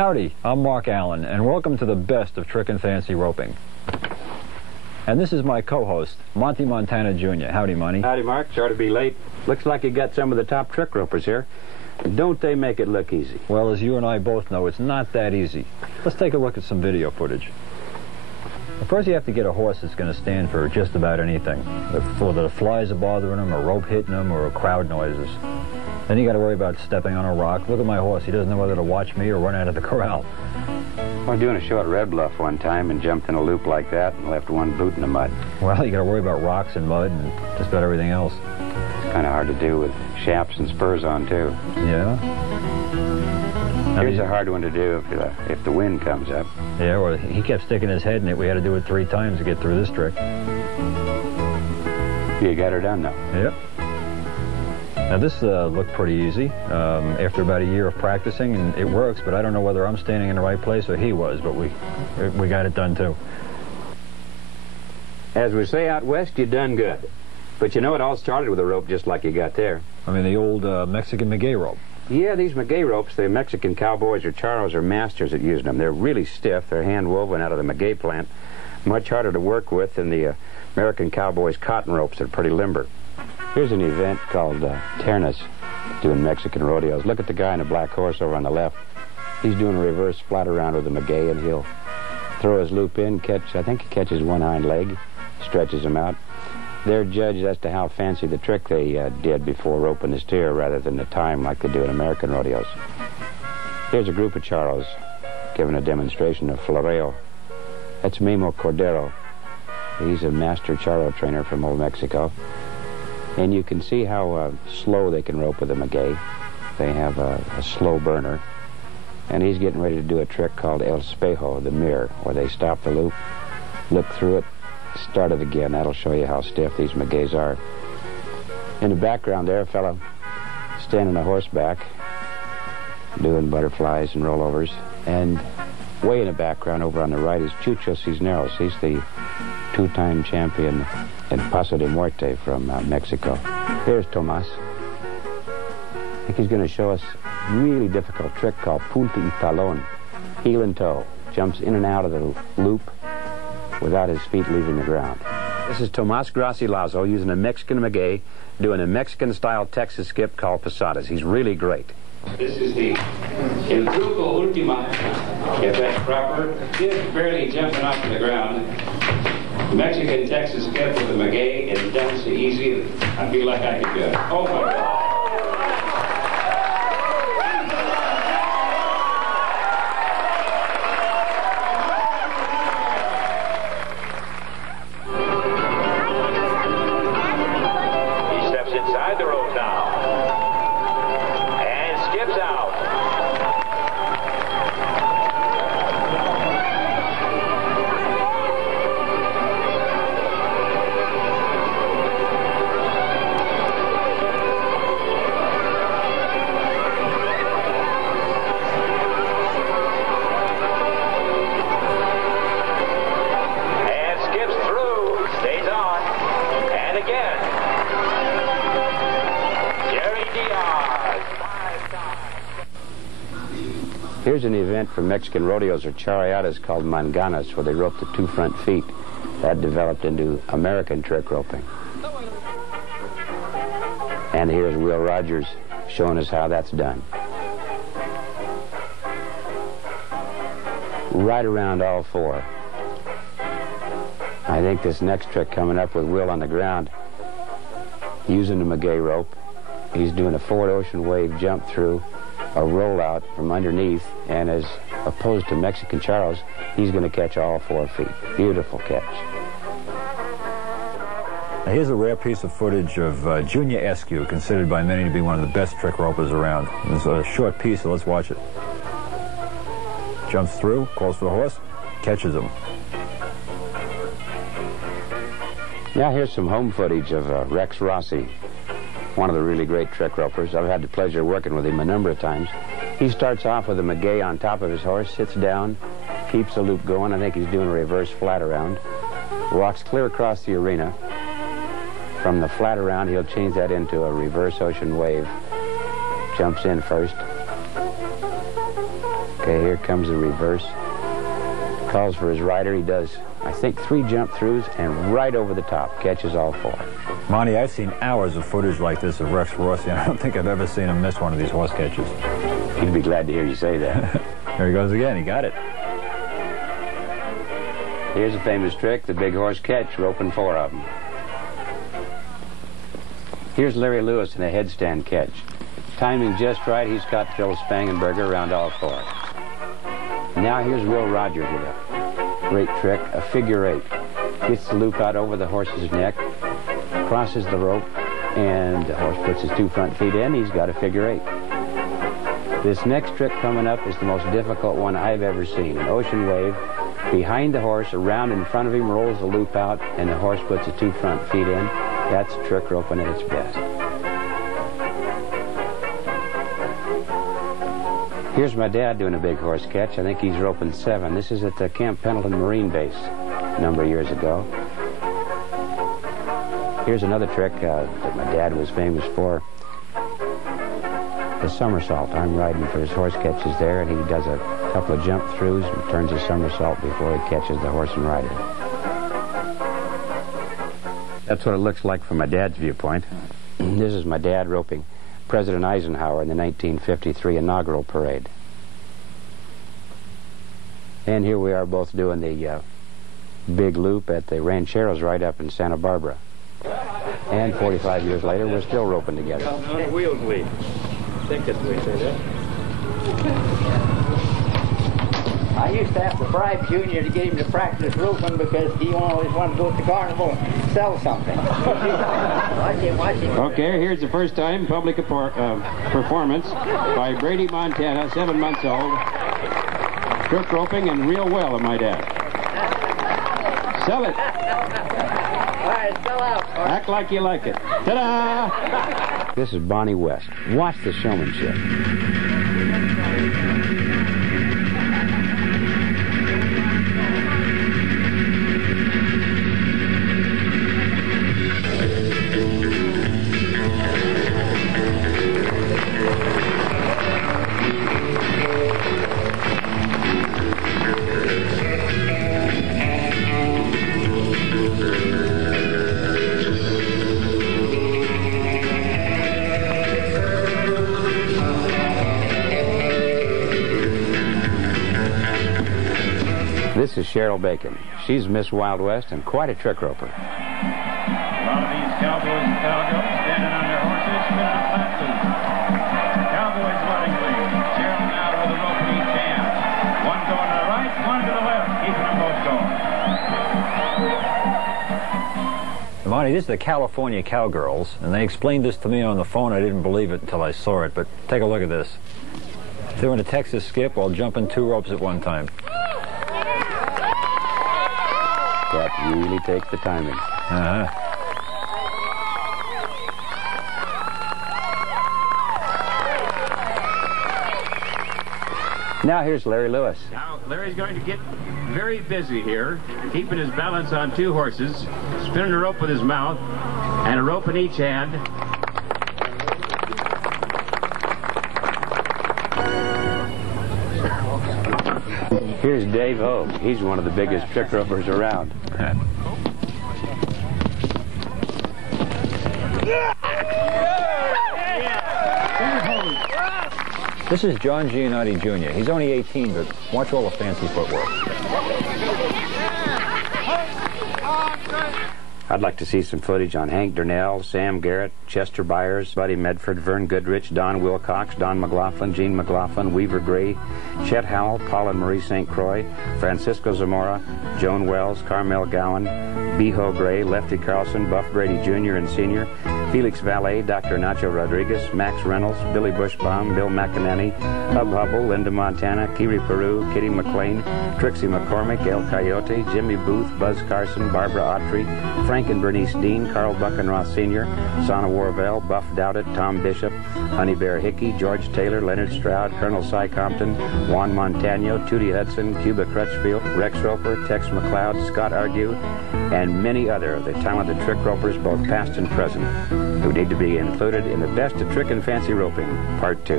Howdy, I'm Mark Allen, and welcome to the best of trick and fancy roping. And this is my co-host, Monty Montana Jr. Howdy, Monty. Howdy, Mark. Sorry to be late. Looks like you got some of the top trick ropers here. Don't they make it look easy? Well, as you and I both know, it's not that easy. Let's take a look at some video footage. First, you have to get a horse that's going to stand for just about anything. Whether the flies are bothering him, or rope hitting him, or crowd noises. Then you got to worry about stepping on a rock. Look at my horse. He doesn't know whether to watch me or run out of the corral. I was doing a show at Red Bluff one time and jumped in a loop like that and left one boot in the mud. Well, you got to worry about rocks and mud and just about everything else. It's kind of hard to do with chaps and spurs on, too. Yeah? Here's a hard one to do if the wind comes up. Yeah, well, he kept sticking his head in it. We had to do it 3 times to get through this trick. You got her done, though. Yep. Now, this looked pretty easy after about a year of practicing, and it works, but I don't know whether I'm standing in the right place or he was, but we got it done, too. As we say out west, you done good. But you know, it all started with a rope just like you got there. I mean, the old Mexican maguey rope. Yeah, these maguey ropes, the Mexican cowboys or charros are masters at using them. They're really stiff. They're hand-woven out of the maguey plant. Much harder to work with than the American cowboys' cotton ropes. They're pretty limber. Here's an event called Ternas, doing Mexican rodeos. Look at the guy on a black horse over on the left. He's doing a reverse flat around with the maguey, and he'll throw his loop in, I think he catches one hind leg, stretches him out. They're judged as to how fancy the trick they did before roping the steer rather than the time like they do in American rodeos. Here's a group of charros giving a demonstration of floreo. That's Memo Cordero. He's a master charro trainer from Old Mexico. And you can see how slow they can rope with a maguey. They have a slow burner. And he's getting ready to do a trick called El Espejo, the mirror, where they stop the loop, look through it, start it again. That'll show you how stiff these magueys are. In the background there, a fellow standing on horseback, doing butterflies and rollovers. And way in the background over on the right is Chucho Cisneros. He's the 2-time champion in Paso de Muerte from Mexico. Here's Tomas. I think he's going to show us a really difficult trick called punta y talon, heel and toe. Jumps in and out of the loop without his feet leaving the ground. This is Tomas Gracilazzo using a Mexican maguey, doing a Mexican-style Texas skip called pasadas. He's really great. This is the El Truco Ultima, if that's proper. Just barely jumping off the ground. Mexican Texas skip with the maguey is done so easy, I feel like I could do it. Oh, my God. Here's an event from Mexican rodeos or charreadas called manganas, where they rope the 2 front feet. That developed into American trick roping. And here's Will Rogers showing us how that's done. Right around all 4. I think this next trick coming up with Will on the ground, using the maguey rope, he's doing a forward ocean wave jump through a rollout from underneath, and as opposed to Mexican charros, he's going to catch all 4 feet. Beautiful catch. Now, here's a rare piece of footage of Junior Eskew, considered by many to be one of the best trick ropers around. It's a short piece, so let's watch it. Jumps through, calls for the horse, catches him. Now here's some home footage of Rex Rossi, one of the really great trick ropers. I've had the pleasure of working with him a number of times. He starts off with a maguey on top of his horse, sits down, keeps the loop going. I think he's doing a reverse flat around. Walks clear across the arena. From the flat around, he'll change that into a reverse ocean wave. Jumps in first. Okay, here comes the reverse. Calls for his rider. He does, I think, 3 jump-throughs and right over the top. Catches all 4. Monty, I've seen hours of footage like this of Rex Rossi, and I don't think I've ever seen him miss one of these horse catches. He'd be glad to hear you say that. There he goes again. He got it. Here's a famous trick, the big horse catch, roping 4 of them. Here's Larry Lewis in a headstand catch. Timing just right, he's got Phil Spangenberger around all 4. Now here's Will Rogers with a great trick, a figure 8. Gets the loop out over the horse's neck, crosses the rope, and the horse puts his 2 front feet in. He's got a figure 8. This next trick coming up is the most difficult one I've ever seen. An ocean wave. Behind the horse, around in front of him, rolls the loop out, and the horse puts his 2 front feet in. That's trick roping at its best. Here's my dad doing a big horse catch. I think he's roping 7. This is at the Camp Pendleton Marine Base a number of years ago. Here's another trick that my dad was famous for. The somersault. I'm riding for his horse catches there, and he does a couple of jump throughs and turns a somersault before he catches the horse and rider. That's what it looks like from my dad's viewpoint. This is my dad roping President Eisenhower in the 1953 inaugural parade. And here we are both doing the big loop at the Rancheros right up in Santa Barbara. And 45 years later, we're still roping together. Unwieldy. I think that's the way you say that. I used to have to bribe Junior to get him to practice roping because he always wanted to go to the carnival and sell something. Watch him. Okay, here's the first time public performance by Brady Montana, 7 months old. Trick roping and real well, of my dad. Sell it. All right, sell out. Act like you like it. Ta-da! This is Bonnie West. Watch the showmanship. This is Cheryl Bacon. She's Miss Wild West and quite a trick roper. A lot of these cowboys and cowgirls standing on their horses, spinning up flat loose. Cowboys running lead. Cheryl now with a rope in each hand. One going to the right, one to the left, keeping them both going. Monty, this is the California Cowgirls, and they explained this to me on the phone. I didn't believe it until I saw it, but take a look at this. They're doing a Texas skip while jumping 2 ropes at one time. That really takes the timing. Now here's Larry Lewis. Now Larry's going to get very busy here, keeping his balance on 2 horses, spinning a rope with his mouth, and a rope in each hand. Here's Dave Hogue. He's one of the biggest trick ropers around. This is John Giannotti Jr. He's only 18, but watch all the fancy footwork. I'd like to see some footage on Hank Durnell, Sam Garrett, Chester Byers, Buddy Medford, Vern Goodrich, Don Wilcox, Don McLaughlin, Gene McLaughlin, Weaver Gray, Chet Howell, Paul and Marie St. Croix, Francisco Zamora, Joan Wells, Carmel Gowan, Beho Gray, Lefty Carlson, Buff Brady Jr. and Sr., Felix Valet, Dr. Nacho Rodriguez, Max Reynolds, Billy Bushbaum, Bill McInerney, Hub Hubble, Linda Montana, Kiri Peru, Kitty McLean, Trixie McCormick, El Coyote, Jimmy Booth, Buzz Carson, Barbara Autry, Frank and Bernice Dean, Carl Buckenroth Sr., Sana Warvell, Buff Dowdett, Tom Bishop, Honey Bear Hickey, George Taylor, Leonard Stroud, Colonel Cy Compton, Juan Montano, Tootie Hudson, Cuba Crutchfield, Rex Roper, Tex McLeod, Scott Argue, and many other of the talented trick ropers, both past and present, who need to be included in the Best of Trick and Fancy Roping, Part 2.